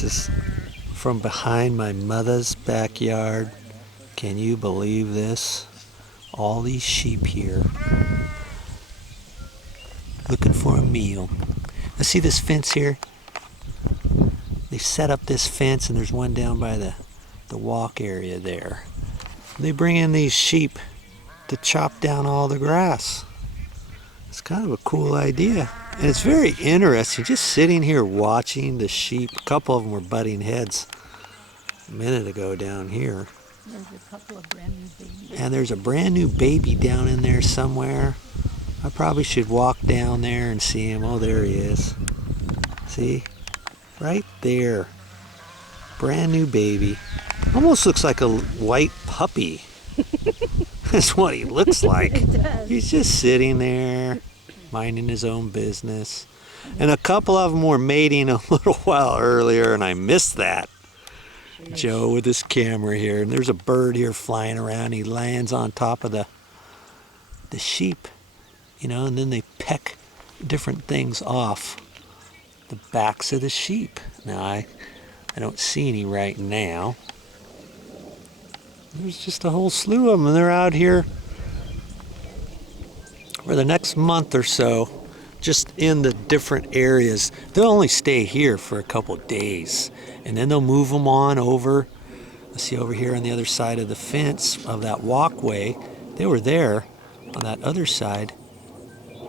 This is from behind my mother's backyard. Can you believe this? All these sheep here looking for a meal. Now see this fence here? They set up this fence, and there's one down by the walk area there. They bring in these sheep to chop down all the grass. It's kind of a cool idea. And it's very interesting, just sitting here watching the sheep. A couple of them were butting heads a minute ago down here. There's a couple of brand new babies. And there's a brand new baby down in there somewhere. I probably should walk down there and see him. Oh, there he is. See? Right there. Brand new baby. Almost looks like a white puppy. That's what he looks like. It does. He's just sitting there, minding his own business. And a couple of them were mating a little while earlier, and I missed that. Joe with his camera here, and there's a bird here flying around. He lands on top of the sheep, you know, and then they peck different things off the backs of the sheep. Now I don't see any right now. There's just a whole slew of them, and they're out here for the next month or so, just in the different areas. They'll only stay here for a couple days, and then they'll move them on over. Let's see, over here on the other side of the fence of that walkway. They were there on that other side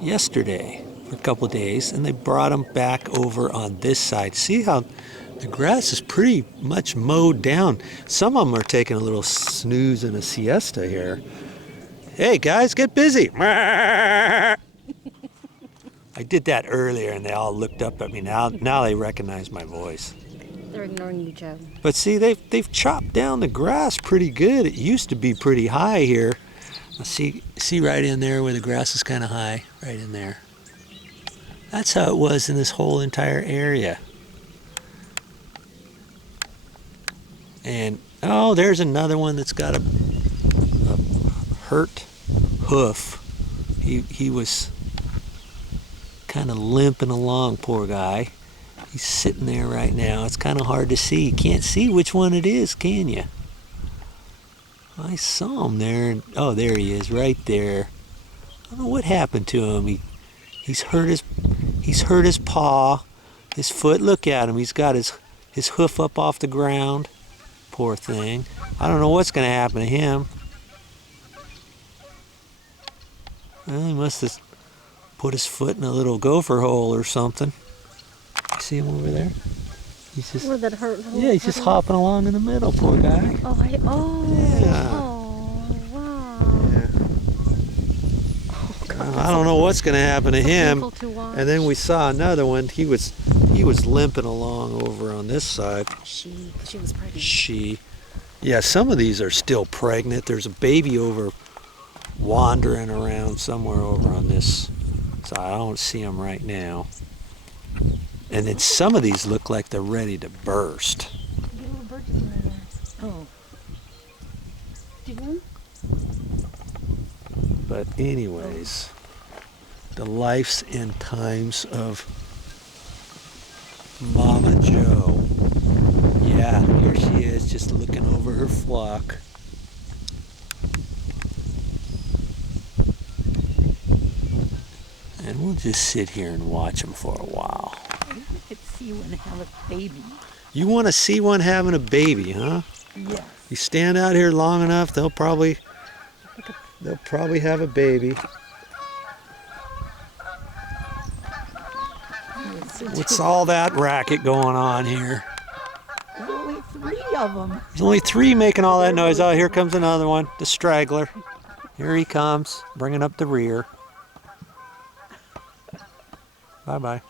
yesterday for a couple days, and they brought them back over on this side. See how the grass is pretty much mowed down. Some of them are taking a little snooze and a siesta here. Hey guys, get busy. I did that earlier and they all looked up at me. Now they recognize my voice. They're ignoring you, Joe. But see, they've chopped down the grass pretty good. It used to be pretty high here. See right in there where the grass is kind of high, right in there. That's how it was in this whole entire area. And oh, there's another one that's got a hurt hoof. He was kind of limping along, poor guy. He's sitting there right now. It's kind of hard to see. You can't see which one it is, can you? I saw him there. Oh, there he is, right there. I don't know what happened to him. He's hurt his paw, his foot. Look at him. He's got his hoof up off the ground. Poor thing. I don't know what's going to happen to him. Well, he must have put his foot in a little gopher hole or something. See him over there? He's just, Where that hurt hole? yeah, he's just hopping along in the middle, poor guy. Oh, Yeah. Oh, wow. Yeah. Oh, God. I don't know what's going to happen to him. Painful to watch. And then we saw another one. He was limping along over on this side. She was pregnant. Yeah, some of these are still pregnant. There's a baby over wandering around somewhere over on this side. I don't see him right now. And then some of these look like they're ready to burst. Get a little bird just in there. Oh. Do you want? But anyways, the lives and times of Mama Joe. Yeah, here she is, just looking over her flock. And we'll just sit here and watch them for a while. I could see one have a baby. You want to see one having a baby, huh? Yes. You stand out here long enough, they'll probably have a baby. What's all that racket going on here? There's only 3 of them. There's only 3 making all that noise. Oh, here comes another one, the straggler. Here he comes, bringing up the rear. Bye-bye.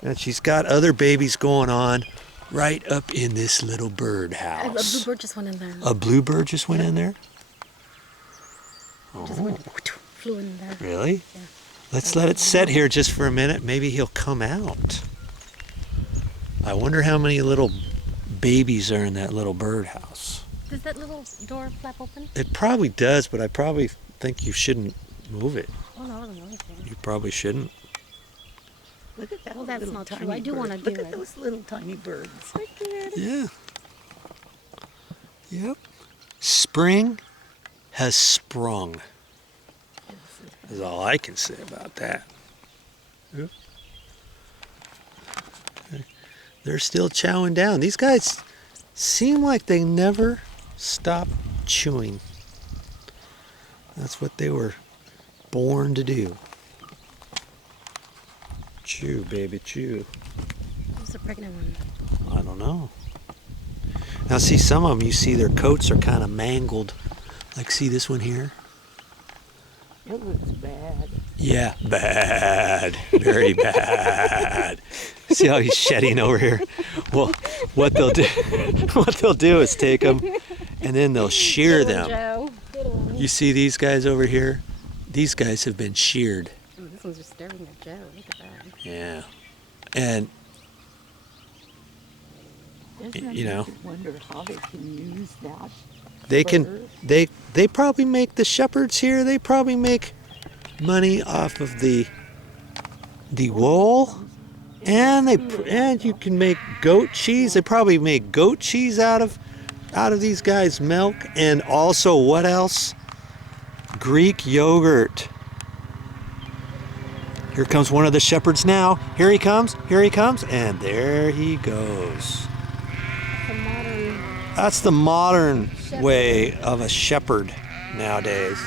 And she's got other babies going on right up in this little bird house. A bluebird just went in there. A bluebird just went in there? Just went, flew in there. Really? Yeah. Let's let it set here just for a minute. Maybe he'll come out. I wonder how many little babies are in that little birdhouse. Does that little door flap open? It probably does, but I probably think you shouldn't move it. Oh, no, I don't know anything. You probably shouldn't. Look at that Well, that's little not true. tiny I do bird. wanna do Look at it. those little tiny birds. Look at it. Yeah. Yep. Spring has sprung. That's all I can say about that. Yep. They're still chowing down. These guys seem like they never stop chewing. That's what they were born to do. Chew, baby, chew. Who's the pregnant one? I don't know. Now see, some of them, you see their coats are kind of mangled. Like, see this one here? It looks bad. Yeah, bad. Very bad. See how he's shedding over here? Well, what they'll do is take them and then they'll shear Good one, them. Joe. Good one. You see these guys over here? These guys have been sheared. Oh, this one's just staring at Joe. Look at that. Yeah. And, Doesn't you it know, make you wonder how they can use that? they can, fur? they probably make, the shepherds here, they probably make money off of the wool. And you can make goat cheese. They probably make goat cheese out of these guys' milk. And also, what else? Greek yogurt. Here comes one of the shepherds now. Here he comes, and there he goes. The modern. That's the modern Shepherd. way of a shepherd nowadays.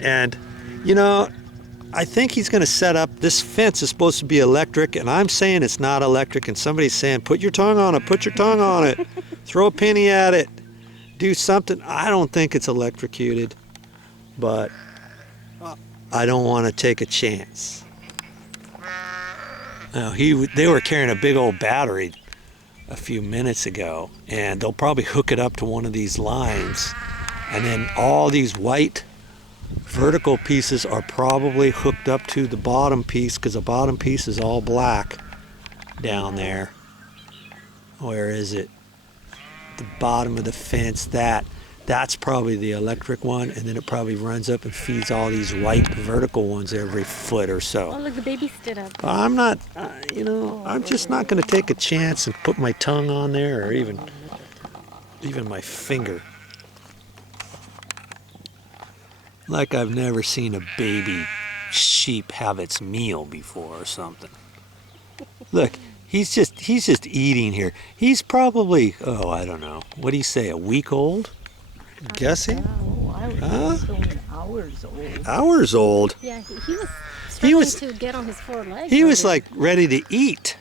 And, you know, I think he's going to set up, this fence is supposed to be electric, and I'm saying it's not electric, and somebody's saying, put your tongue on it, put your tongue on it, throw a penny at it, do something. I don't think it's electrocuted, but I don't want to take a chance. Now, they were carrying a big old battery a few minutes ago, and they'll probably hook it up to one of these lines, and then all these white vertical pieces are probably hooked up to the bottom piece, because the bottom piece is all black down there. Where is it? The bottom of the fence. That's probably the electric one, and then it probably runs up and feeds all these white vertical ones every foot or Oh, so. look, the baby stood up. I'm not, I'm just not going to take a chance and put my tongue on there, or even my finger. Like I've never seen a baby sheep have its meal before or something. Look, he's just eating here. He's probably, I don't know. What do you say, a week old? Guessing? Oh, I was only hours old. Hours old. Yeah, he was struggling to get on his 4 legs. He was like ready to eat.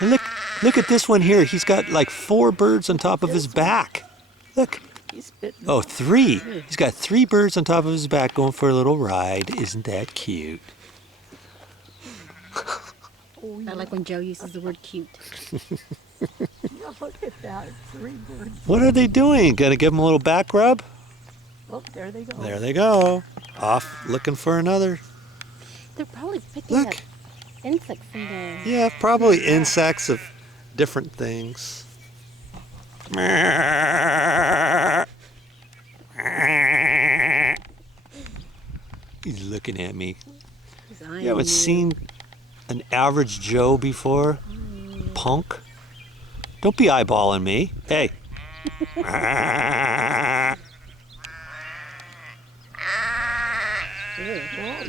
And look at this one here. He's got like 4 birds on top of his back. Look. He's spitting. Oh, 3. He's got 3 birds on top of his back going for a little ride. Isn't that cute? Oh, I like when Joe uses the word cute. yeah, look at that. 3 birds. What are they doing? Gonna give them a little back rub? Oh, there they go. There they go. Off looking for another. They're probably picking Look. up insects in there. Yeah, probably insects of different things. He's looking at me. He's eyeing You haven't seen an average Joe before? Punk? Don't be eyeballing me. Hey.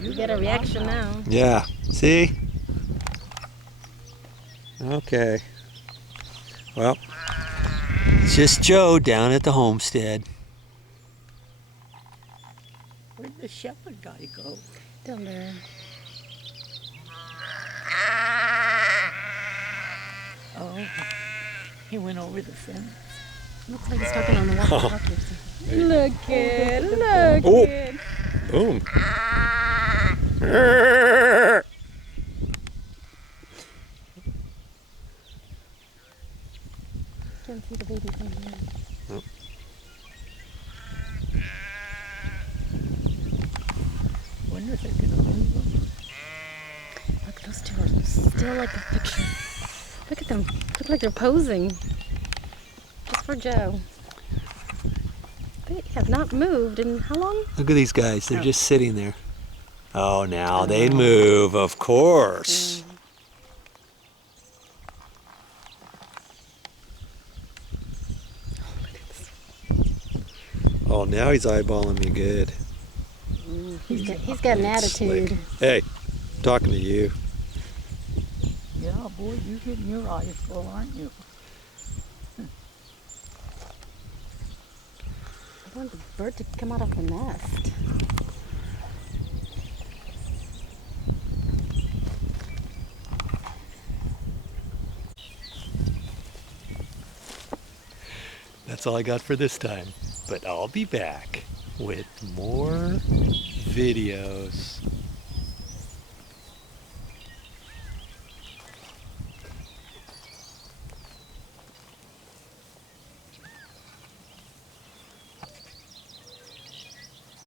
You get a reaction now. Yeah. See? Okay. Well, it's just Joe down at the homestead. Where'd the shepherd guy go? Down there. Oh, he went over the fence. Looks like he's talking on the walkie-talkie or something. Look it, look Oh. it. Boom. Can't see the baby from here. Nope. Wonder if they're gonna move them. Look, those two are still like a picture. Look at them. Look like they're posing. Just for Joe. They have not moved in how long? Look at these guys. They're Oh. just sitting there. Oh, now they move, of course. Oh, now he's eyeballing me good. He's got an attitude. Slick. Hey, talking to you. Yeah, boy, you're getting your eyes full, aren't you? I want the bird to come out of the nest. That's all I got for this time. But I'll be back with more videos.